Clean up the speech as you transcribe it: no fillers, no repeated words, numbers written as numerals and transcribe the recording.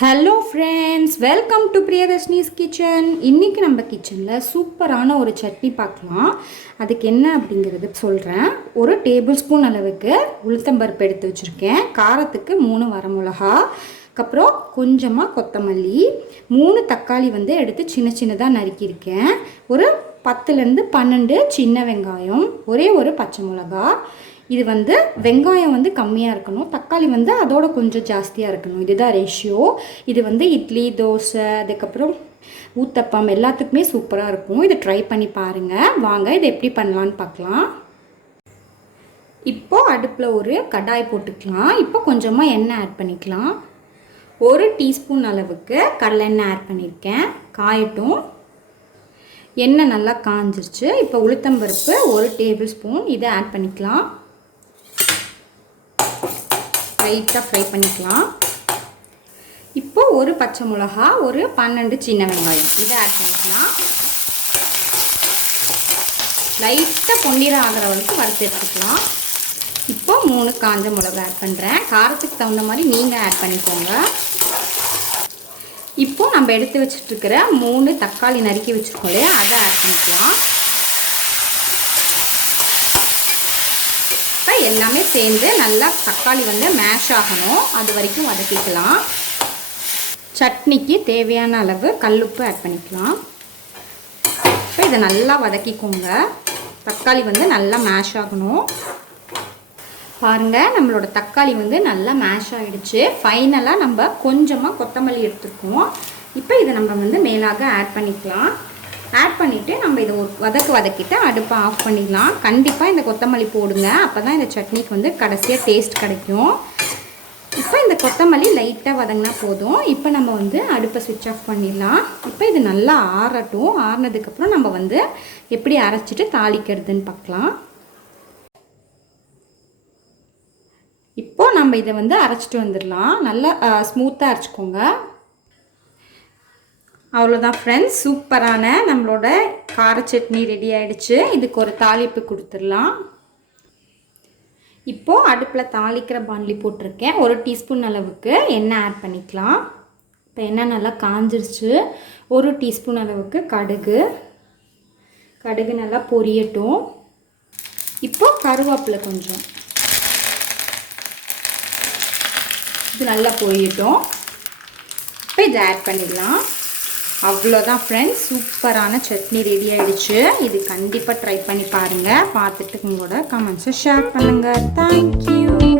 Hello friends, welcome to Priyadarshini's kitchen. இன்றைக்கி நம்ம கிச்சனில் சூப்பரான ஒரு சட்னி பார்க்கலாம். அதுக்கு என்ன அப்படிங்கிறது சொல்கிறேன். ஒரு டேபிள் ஸ்பூன் அளவுக்கு உளுத்தம்பருப்பு எடுத்து வச்சுருக்கேன். காரத்துக்கு 3 வரமிளகா, அதுக்கப்புறம் கொஞ்சமாக கொத்தமல்லி, 3 தக்காளி எடுத்து சின்ன சின்னதாக நறுக்கியிருக்கேன். ஒரு 10லேருந்து 12 சின்ன வெங்காயம், ஒரே ஒரு பச்சை மிளகா. இது வெங்காயம் கம்மியாக இருக்கணும், தக்காளி அதோட கொஞ்சம் ஜாஸ்தியாக இருக்கணும். இதுதான் ரேஷியோ. இது இட்லி, தோசை, அதுக்கப்புறம் ஊத்தப்பம் எல்லாத்துக்குமே சூப்பராக இருக்கும். இதை ட்ரை பண்ணி பாருங்கள். வாங்க இதை எப்படி பண்ணலான்னு பார்க்கலாம். இப்போது அடுப்பில் ஒரு கடாய் போட்டுக்கலாம். இப்போ கொஞ்சமாக எண்ணெய் ஆட் பண்ணிக்கலாம். 1 டீஸ்பூன் அளவுக்கு கடலெண்ணெய் ஆட் பண்ணியிருக்கேன். காயட்டும். எண்ணெய் நல்லா காஞ்சிருச்சு. இப்போ உளுத்தம்பருப்பு 1 டேபிள் ஸ்பூன் இதை ஆட் பண்ணிக்கலாம். லைட்டாக ஃப்ரை பண்ணிக்கலாம். இப்போது ஒரு பச்சை மிளகா, ஒரு 12 சின்ன வெங்காயம் இதை ஆட் பண்ணிக்கலாம். லைட்டாக பொன்னிறம் ஆகிற வரைக்கும் வறுத்து எடுத்துக்கலாம். இப்போது 3 காஞ்ச மிளகா ஆட் பண்ணுறேன். காரத்துக்கு தகுந்த மாதிரி நீங்கள் ஆட் பண்ணிக்கோங்க. இப்போது நம்ம எடுத்து வச்சுட்டுருக்கிற 3 தக்காளி நறுக்கி வச்சுருக்கோம் இல்லையா, அதை ஆட் பண்ணிக்கலாம். இப்போ எல்லாமே சேர்ந்து நல்லா தக்காளி மேஷ் ஆகணும், அது வரைக்கும் வதக்கிக்கலாம். சட்னிக்கு தேவையான அளவு கல்லுப்பு ஆட் பண்ணிக்கலாம். இப்போ இதை நல்லா வதக்கிக்கோங்க. தக்காளி நல்லா மேஷ் ஆகணும். பாருங்கள், நம்மளோட தக்காளி நல்லா மேஷ் ஆகிடுச்சு. ஃபைனலாக நம்ம கொஞ்சமாக கொத்தமல்லி எடுத்துருக்கோம். இப்போ இதை நம்ம மேலாக ஆட் பண்ணிக்கலாம். ஆட் பண்ணிவிட்டு நம்ம இதை வதக்கிட்டு அடுப்பை ஆஃப் பண்ணிடலாம். கண்டிப்பாக இந்த கொத்தமல்லி போடுங்க, அப்போ தான் இந்த சட்னிக்கு கடைசியாக டேஸ்ட் கிடைக்கும். இப்போ இந்த கொத்தமல்லி லைட்டாக வதங்கினா போதும். இப்போ நம்ம அடுப்பை ஸ்விட்ச் ஆஃப் பண்ணிடலாம். இப்போ இது நல்லா ஆறட்டும். ஆறினதுக்கப்புறம் நம்ம எப்படி அரைச்சிட்டு தாளிக்கிறதுன்னு பார்க்கலாம். இப்போது நம்ம இதை அரைச்சிட்டு வந்துடலாம். நல்லா ஸ்மூத்தாக அரைச்சிக்கோங்க. அவ்வளோதான் ஃப்ரெண்ட்ஸ், சூப்பரான நம்மளோட கார சட்னி ரெடி ஆகிடுச்சு. இதுக்கு ஒரு தாளிப்பு கொடுத்துடலாம். இப்போது அடுப்பில் தாளிக்கிற பாண்ட்லி போட்டிருக்கேன். 1 டீஸ்பூன் அளவுக்கு எண்ணெய் ஆட் பண்ணிக்கலாம். இப்போ எண்ணெய் நல்லா காஞ்சிருச்சு. 1 டீஸ்பூன் அளவுக்கு கடுகு நல்லா பொரியட்டும். இப்போது கருவேப்பிலை கொஞ்சம், இது நல்லா பொரியட்டும். இப்போ இதை ஆட் பண்ணிடலாம். அவ்வளோதான் ஃப்ரெண்ட்ஸ், சூப்பரான சட்னி ரெடி ஆகிடுச்சு. இது கண்டிப்பாக ட்ரை பண்ணி பாருங்கள். பார்த்துட்டு உங்களோட கமெண்ட்ஸை ஷேர் பண்ணுங்கள். தேங்க்யூ.